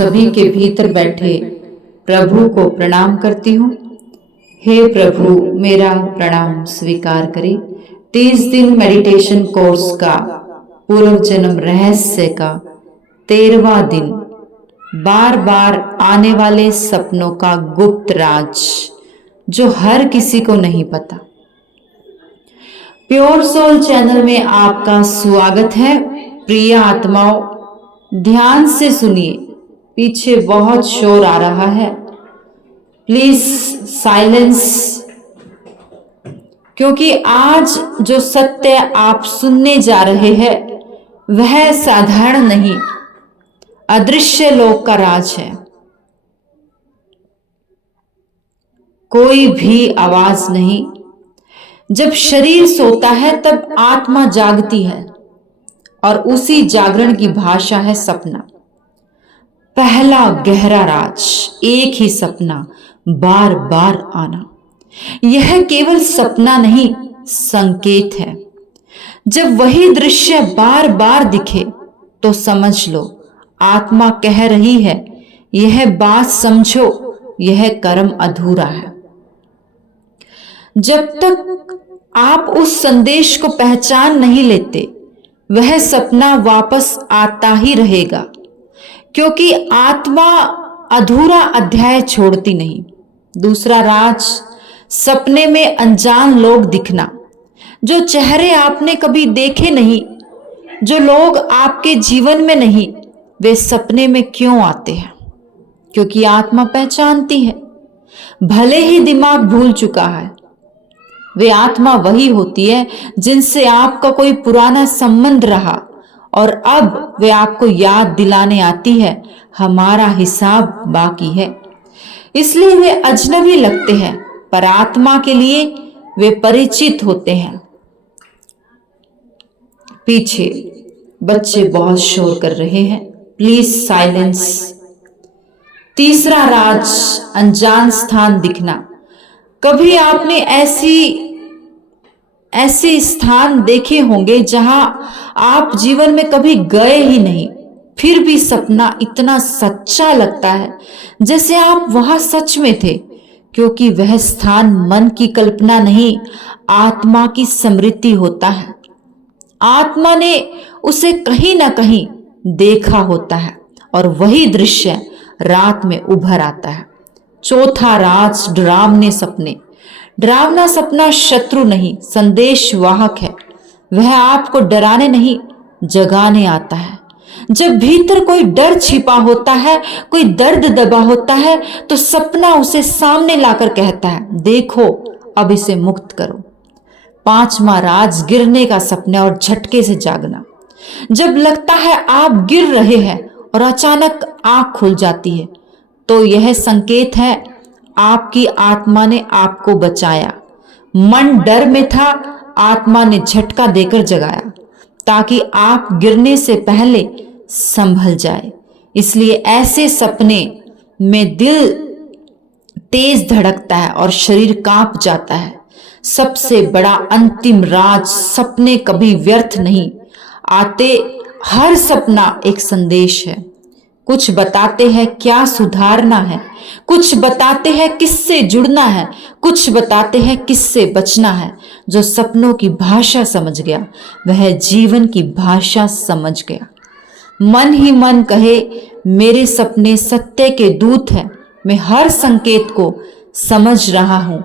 सभी के भीतर बैठे प्रभु को प्रणाम करती हूँ। हे प्रभु, मेरा प्रणाम स्वीकार करें। 30 दिन मेडिटेशन कोर्स का पूर्व जन्म रहस्य का 13वां दिन, बार बार आने वाले सपनों का गुप्त राज जो हर किसी को नहीं पता। प्योर सोल चैनल में आपका स्वागत है। प्रिय आत्माओं, ध्यान से सुनिए, पीछे बहुत शोर आ रहा है। प्लीज साइलेंस, क्योंकि आज जो सत्य आप सुनने जा रहे हैं वह साधारण नहीं, अदृश्य लोक का राज है। कोई भी आवाज नहीं। जब शरीर सोता है तब आत्मा जागती है और उसी जागरण की भाषा है सपना। पहला गहरा राज, एक ही सपना बार बार आना। यह केवल सपना नहीं, संकेत है। जब वही दृश्य बार बार दिखे तो समझ लो आत्मा कह रही है, यह बात समझो, यह कर्म अधूरा है। जब तक आप उस संदेश को पहचान नहीं लेते, वह सपना वापस आता ही रहेगा, क्योंकि आत्मा अधूरा अध्याय छोड़ती नहीं। दूसरा राज, सपने में अनजान लोग दिखना। जो चेहरे आपने कभी देखे नहीं, जो लोग आपके जीवन में नहीं, वे सपने में क्यों आते हैं? क्योंकि आत्मा पहचानती है। भले ही दिमाग भूल चुका है, वे आत्मा वही होती है जिनसे आपका कोई पुराना संबंध रहा और अब वे आपको याद दिलाने आती है, हमारा हिसाब बाकी है। इसलिए वे अजनबी लगते हैं, पर आत्मा के लिए वे परिचित होते हैं। पीछे बच्चे बहुत शोर कर रहे हैं, प्लीज साइलेंस। तीसरा राज, अनजान स्थान दिखना। कभी आपने ऐसे स्थान देखे होंगे जहां आप जीवन में कभी गए ही नहीं, फिर भी सपना इतना सच्चा लगता है जैसे आप वहां सच में थे, क्योंकि वह स्थान मन की कल्पना नहीं, आत्मा की स्मृति होता है। आत्मा ने उसे कहीं ना कहीं देखा होता है और वही दृश्य रात में उभर आता है। चौथा राज, डरावने सपने। डरावना सपना शत्रु नहीं, संदेश वाहक है। वह आपको डराने नहीं, जगाने आता है। जब भीतर कोई डर छिपा होता है, कोई दर्द दबा होता है, तो सपना उसे सामने लाकर कहता है, देखो अब इसे मुक्त करो। पांचवा राज, गिरने का सपना और झटके से जागना। जब लगता है आप गिर रहे हैं और अचानक आंख खुल जाती है, तो यह संकेत है आपकी आत्मा ने आपको बचाया। मन डर में था, आत्मा ने झटका देकर जगाया ताकि आप गिरने से पहले संभल जाए। इसलिए ऐसे सपने में दिल तेज धड़कता है और शरीर कांप जाता है। सबसे बड़ा अंतिम राज, सपने कभी व्यर्थ नहीं आते। हर सपना एक संदेश है। कुछ बताते हैं क्या सुधारना है, कुछ बताते हैं किससे जुड़ना है, कुछ बताते हैं किससे बचना है। जो सपनों की भाषा समझ गया वह जीवन की भाषा समझ गया। मन ही मन कहे, मेरे सपने सत्य के दूत हैं, मैं हर संकेत को समझ रहा हूं,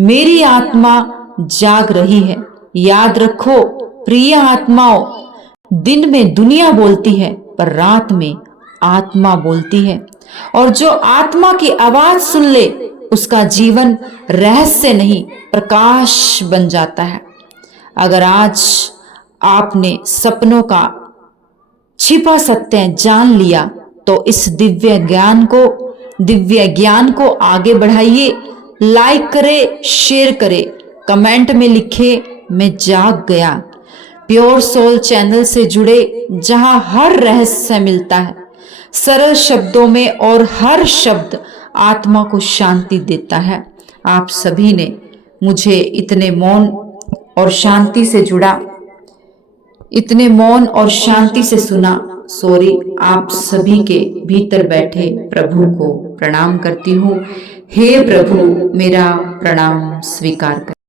मेरी आत्मा जाग रही है। याद रखो प्रिय आत्माओं, दिन में दुनिया बोलती है पर रात में आत्मा बोलती है, और जो आत्मा की आवाज सुन ले उसका जीवन रहस्य नहीं प्रकाश बन जाता है। अगर आज आपने सपनों का छिपा सत्य जान लिया तो इस दिव्य ज्ञान को आगे बढ़ाइए। लाइक करे, शेयर करे, कमेंट में लिखे, मैं जाग गया। प्योर सोल चैनल से जुड़े, जहां हर रहस्य मिलता है सरल शब्दों में और हर शब्द आत्मा को शांति देता है। आप सभी ने मुझे इतने मौन और शांति से जुड़ा, इतने मौन और शांति से सुना, सॉरी, आप सभी के भीतर बैठे प्रभु को प्रणाम करती हूँ। हे प्रभु, मेरा प्रणाम स्वीकार कर।